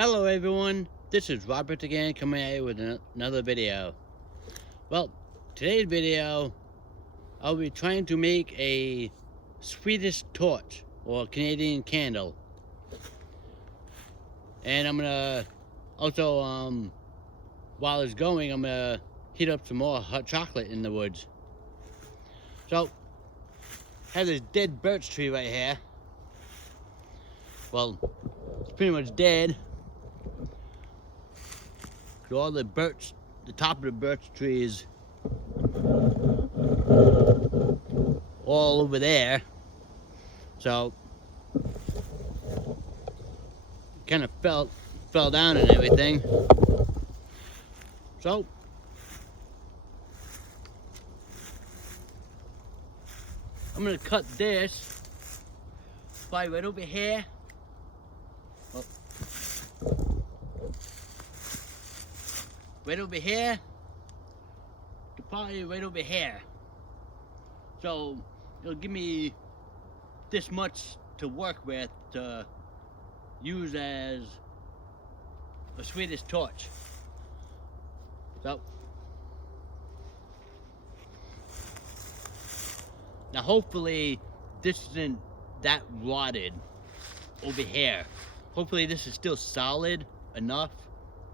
Hello everyone, this is Robert again coming at you with another video. Well, today's video, I'll be trying to make a Swedish torch or Canadian candle. And I'm gonna also, while it's going, I'm gonna heat up some more hot chocolate in the woods. So, I have this dead birch tree right here. Well, it's pretty much dead. So all the birch, the top of the birch tree is all over there. So kind of fell down and everything. So I'm gonna cut this right over here. Oh. Right over here to probably right over here. So it'll give me this much to work with to use as a Swedish torch. So now hopefully this isn't that rotted over here. Hopefully this is still solid enough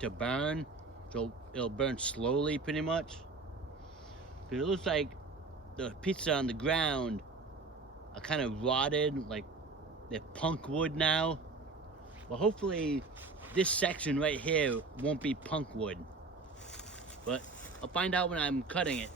to burn. So it'll burn slowly pretty much. Because it looks like the pieces on the ground are kind of rotted, like they're punk wood now. Well, hopefully this section right here won't be punk wood. But I'll find out when I'm cutting it.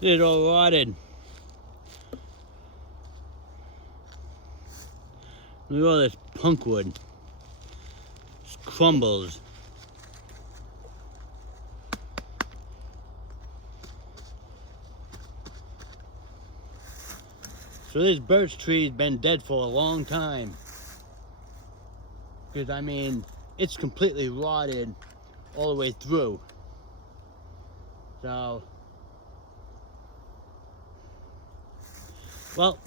It's all rotted. Look at all this punk wood. Just crumbles. So this birch tree's been dead for a long time. Because I mean, it's completely rotted all the way through. So, well,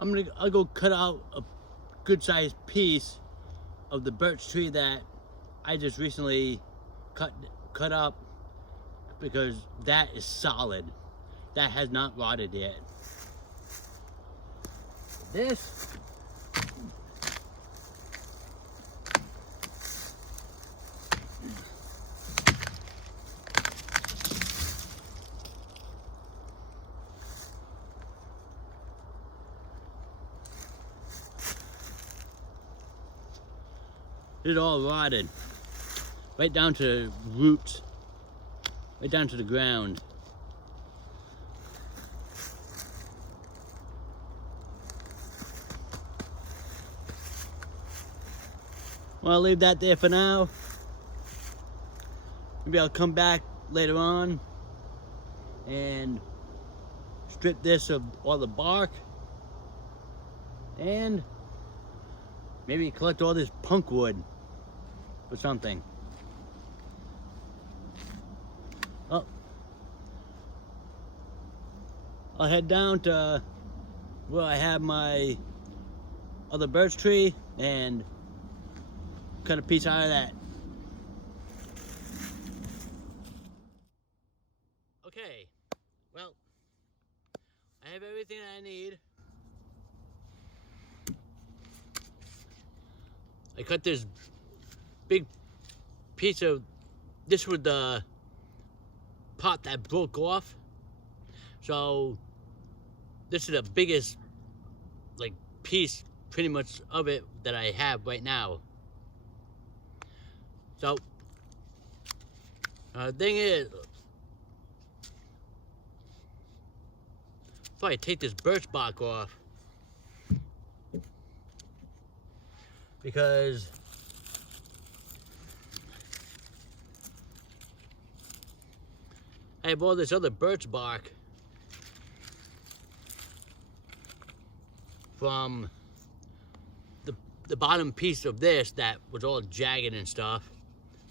I'll go cut out a good sized piece of the birch tree that I just recently cut up, because that is solid. That has not rotted yet. This is all rotted, right down to roots, right down to the ground. Well, I'll leave that there for now. Maybe I'll come back later on and strip this of all the bark and maybe collect all this punk wood or something. Oh, I'll head down to where I have my other birch tree and cut a piece out of that. Okay, well, I have everything I need. I cut this big piece of, this was the part that broke off. So this is the biggest like piece pretty much of it that I have right now. So the thing is, probably take this birch bark off, because I have all this other birch bark from the bottom piece of this that was all jagged and stuff.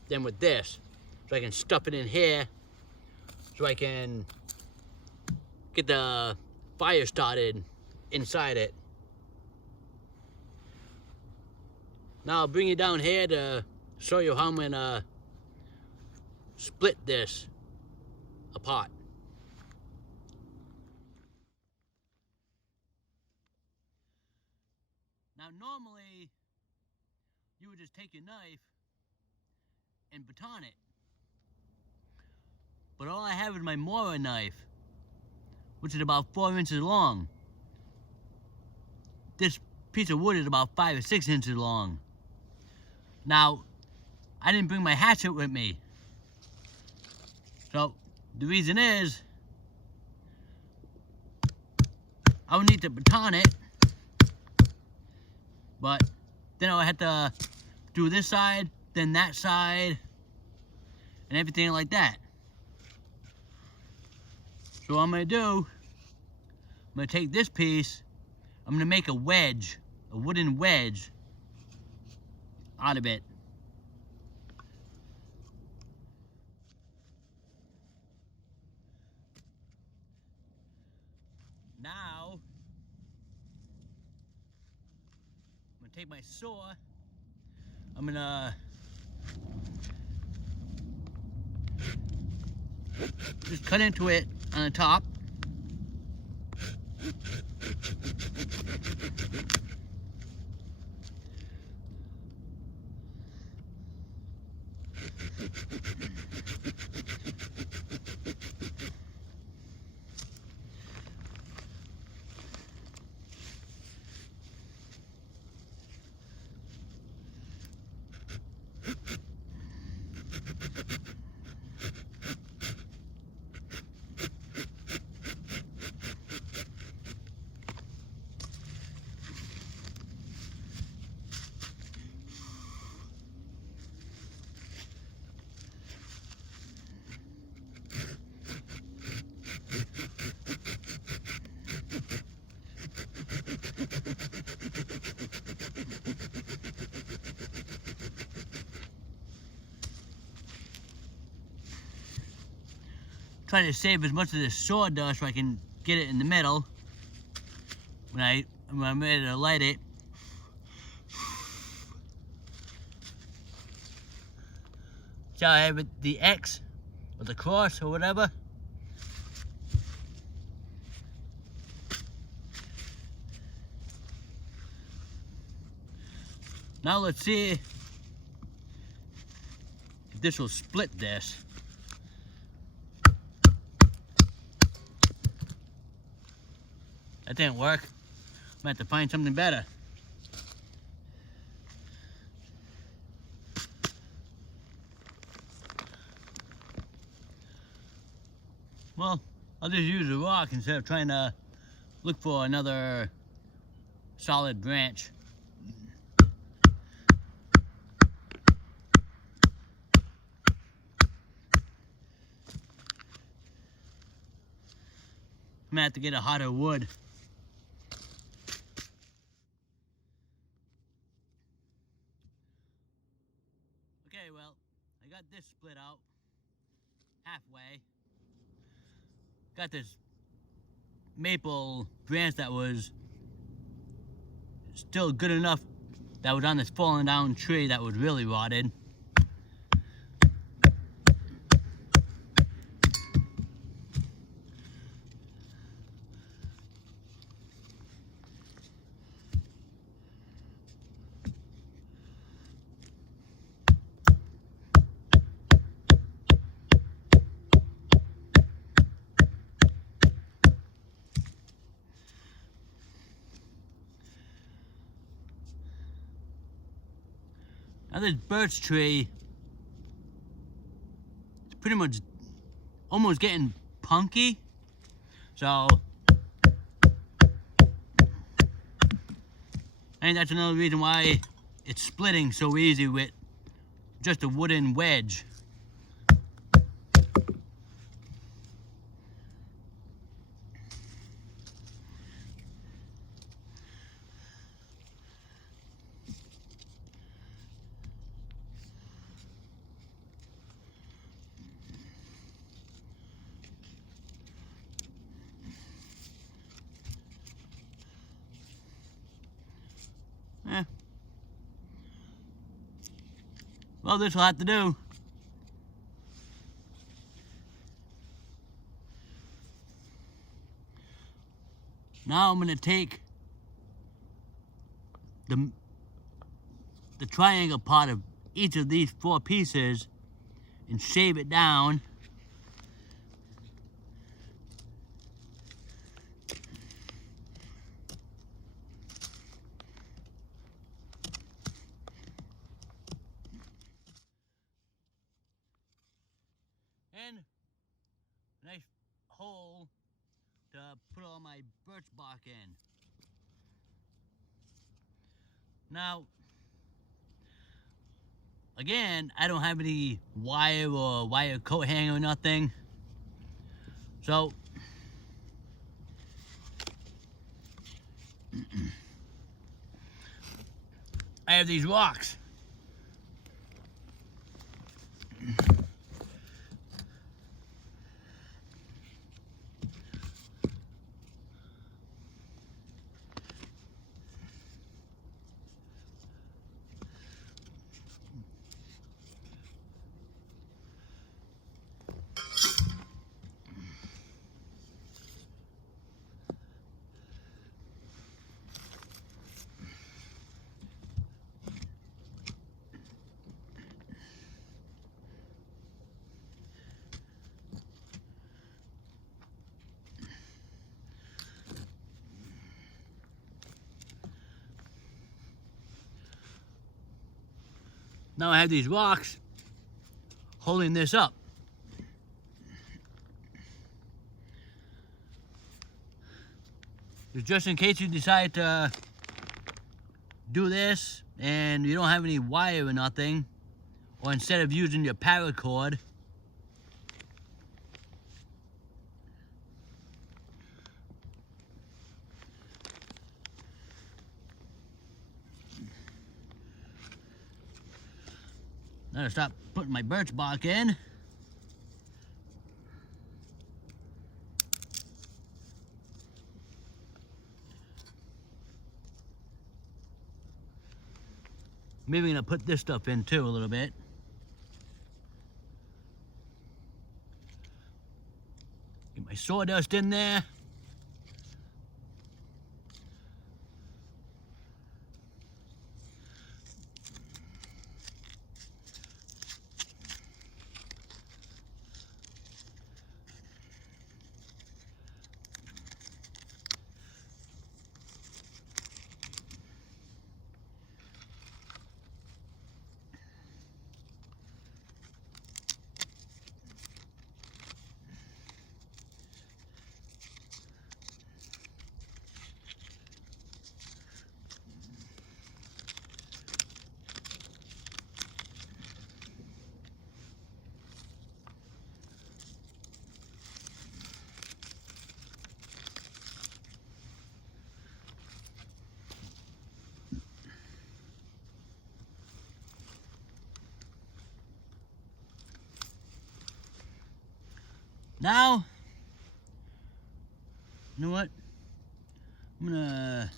Then with this, so I can stuff it in here, so I can get the fire started inside it. Now I'll bring you down here to show you how I'm gonna split this apart. Now normally you would just take your knife and baton it, but all I have is my Mora knife, which is about 4 inches long. This piece of wood is about 5 or 6 inches long. Now, I didn't bring my hatchet with me. So, the reason is, I would need to baton it, but then I would have to do this side, then that side, and everything like that. So what I'm gonna do, I'm gonna take this piece, I'm gonna make a wedge, a wooden wedge out of it. Now, I'm gonna take my saw, I'm gonna just cut into it on the top. Try to save as much of this sawdust so I can get it in the middle when I'm ready to light it. So I have the X or the cross or whatever. Now let's see if this will split this. That didn't work. I'm gonna have to find something better. Well, I'll just use a rock instead of trying to look for another solid branch. I'm gonna have to get a hotter wood. Okay, well, I got this split out halfway. Got this maple branch that was still good enough, that was on this fallen down tree that was really rotted. Now this birch tree is pretty much almost getting punky. So I think that's another reason why it's splitting so easy with just a wooden wedge. Well, this will have to do. Now I'm going to take the triangle part of each of these 4 pieces and shave it down. And a nice hole to put all my birch bark in. Now, again, I don't have any wire or wire coat hanger or nothing. So, I have these rocks. Now I have these rocks holding this up. Just in case you decide to do this and you don't have any wire or nothing, or instead of using your paracord, now to stop putting my birch bark in. Maybe I'm gonna put this stuff in too a little bit. Get my sawdust in there. Now, you know what? I'm gonna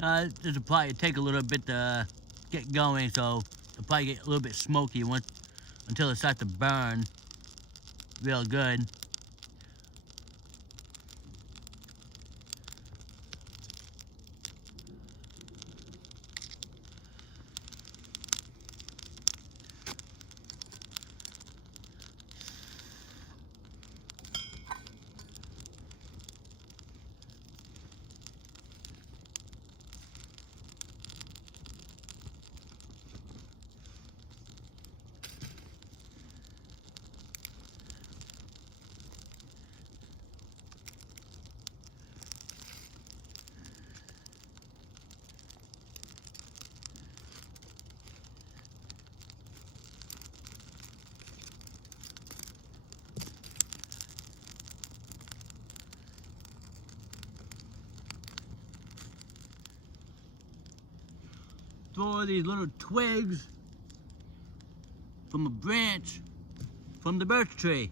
This will probably take a little bit to get going, so it'll probably get a little bit smoky until it starts to burn real good. Throw these little twigs from a branch from the birch tree.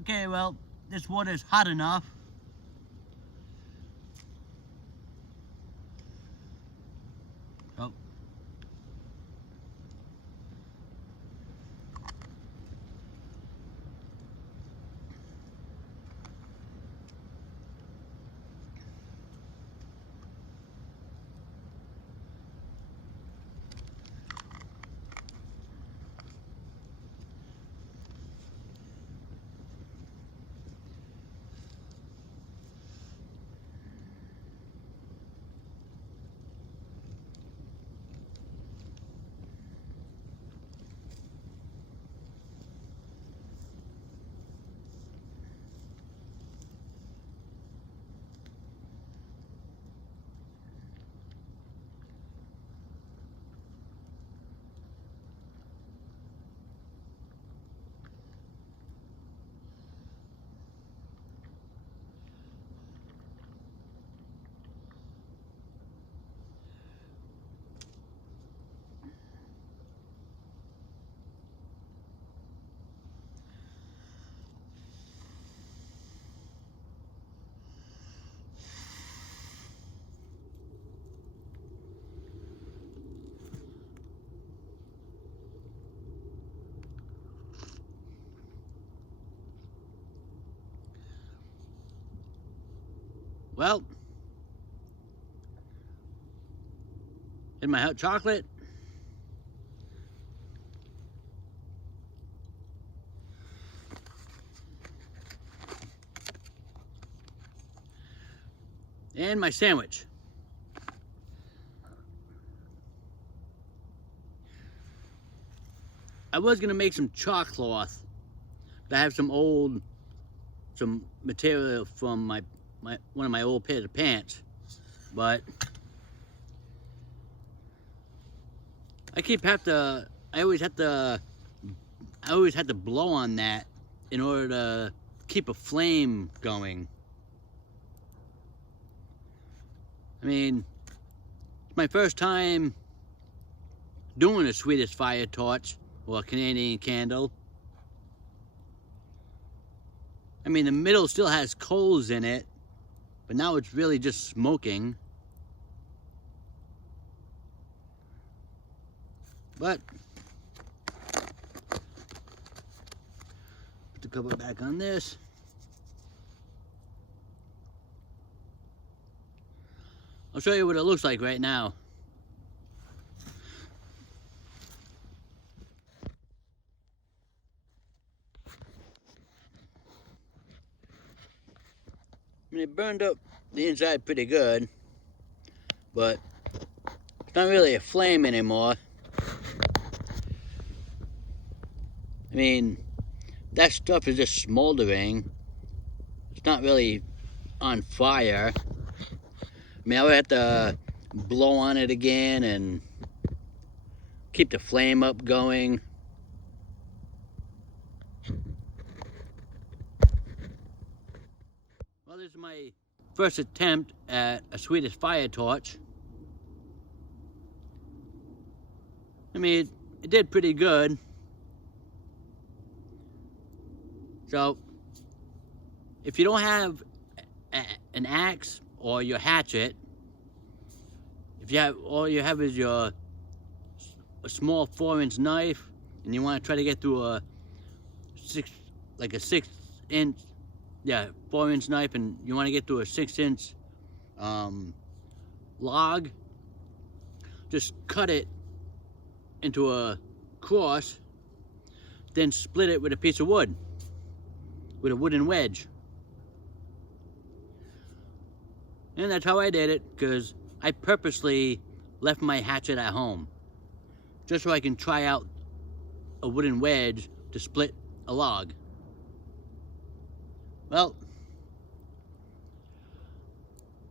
Okay, well, this water is hot enough. Oh. Well, in my hot chocolate. And my sandwich. I was gonna make some chalk cloth. I have some material from one of my old pairs of pants, but I always have to blow on that in order to keep a flame going. I mean, it's my first time doing a Swedish fire torch or a Canadian candle. I mean, the middle still has coals in it, but now it's really just smoking. But put the cover back on this. I'll show you what it looks like right now. I mean, it burned up the inside pretty good, but it's not really a flame anymore. I mean, that stuff is just smoldering. It's not really on fire. I mean, I would have to blow on it again and keep the flame up going. Well, this is my first attempt at a Swedish fire torch. I mean, it did pretty good. So, if you don't have an axe or your hatchet, all you have is a small 4-inch knife, and you want to try to get through a 6-inch, 4-inch knife, and you want to get through a 6-inch log, just cut it into a cross, then split it with a piece of wood. with a wooden wedge. And that's how I did it, because I purposely left my hatchet at home, just so I can try out a wooden wedge to split a log. Well,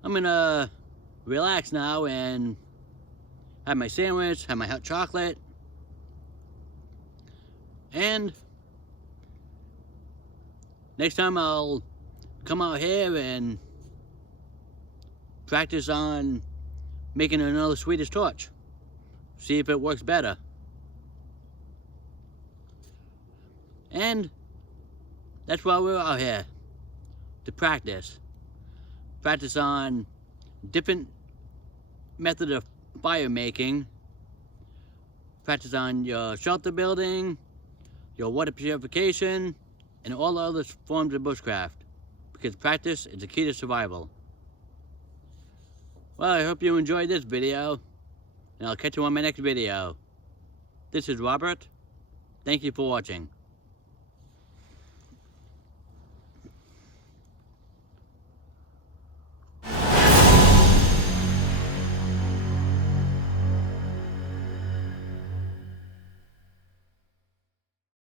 I'm gonna relax now and have my sandwich, have my hot chocolate, and next time I'll come out here and practice on making another Swedish torch. See if it works better. And that's why we're out here, to practice. Practice on different method of fire making. Practice on your shelter building, your water purification, and all other forms of bushcraft. Because practice is the key to survival. Well, I hope you enjoyed this video, and I'll catch you on my next video. This is Robert. Thank you for watching.